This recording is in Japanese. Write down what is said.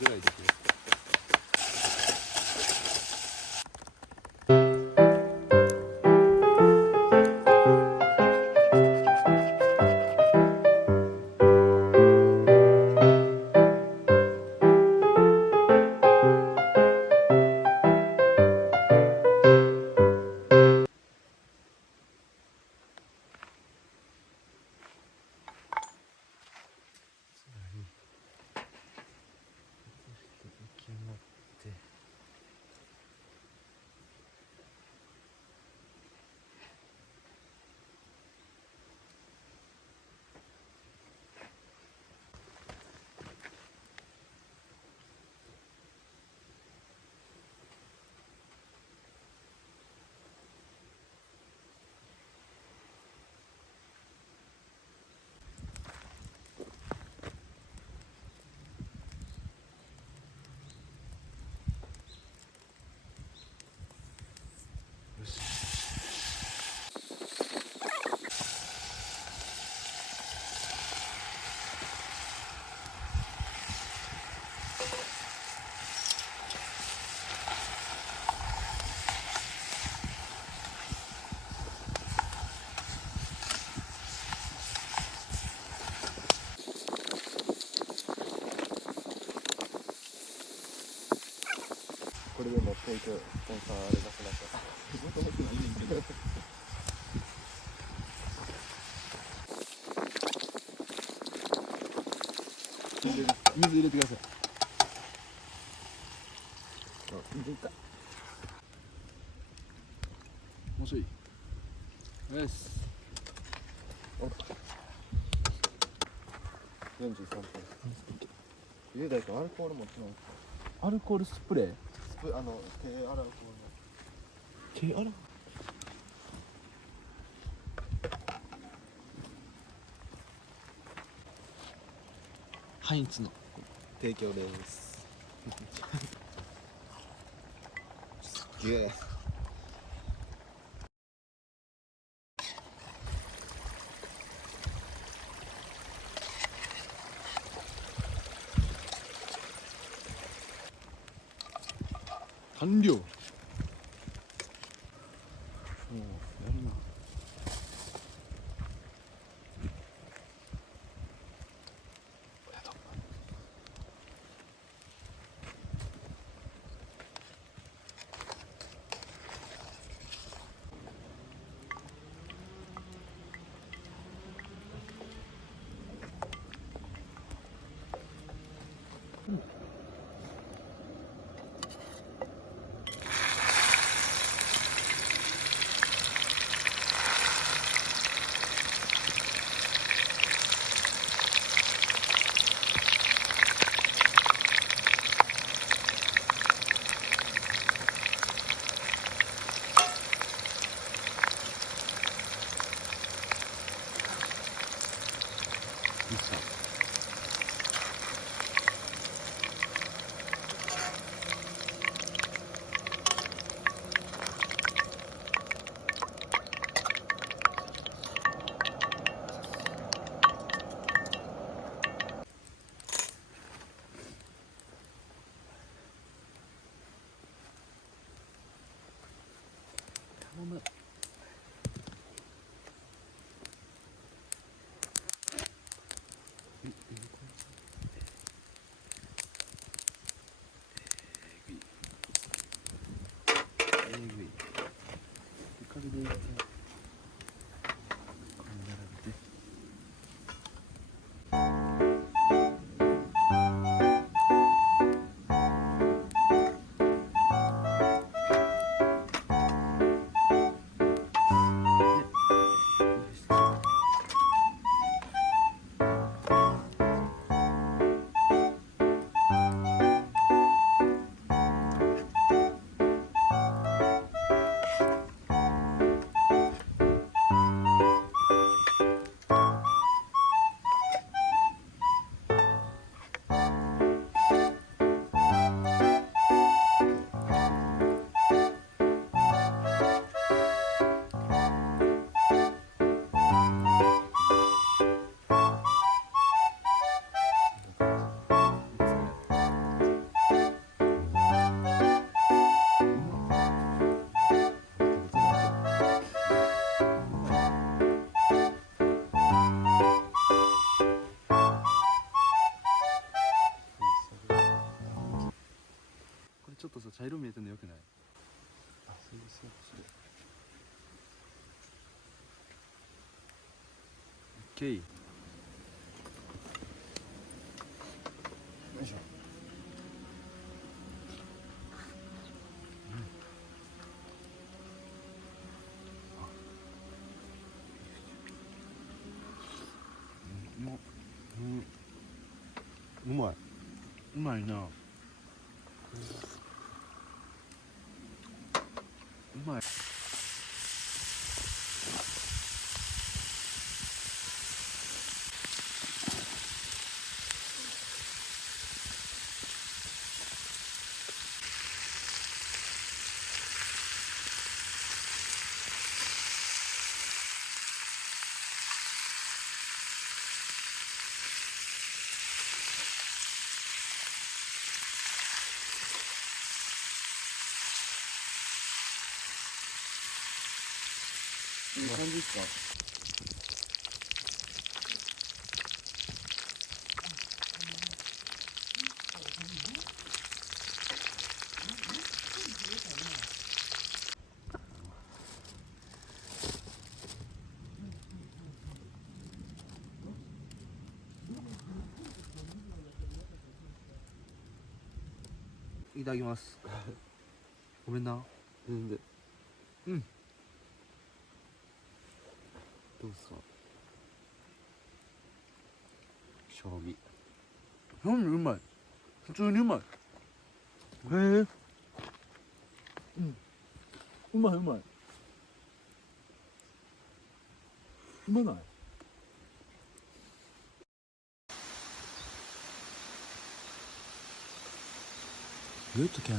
ぐらいできる。これで持っていくスポンサーあれなくなっちゃった。もともとないねんけど。水入れてください。水いった。もうちょい。よし。43分。雄大君アルコール持ってないですか？アルコールスプレー。手洗うコールの。手洗う。ハインツの提供です。すっげえ。完了。もうやるな。茶色見えてるのよくない？あ、そうそうそう。オッケー。よいしょ。うまい。うまいな。うまい。いい感じですか？いただきます。ごめんな。全然。うん。どうっすか？将棋。なんでうまい。普通にうまい。へえ。うん。うまいうまい。うまない。Good can.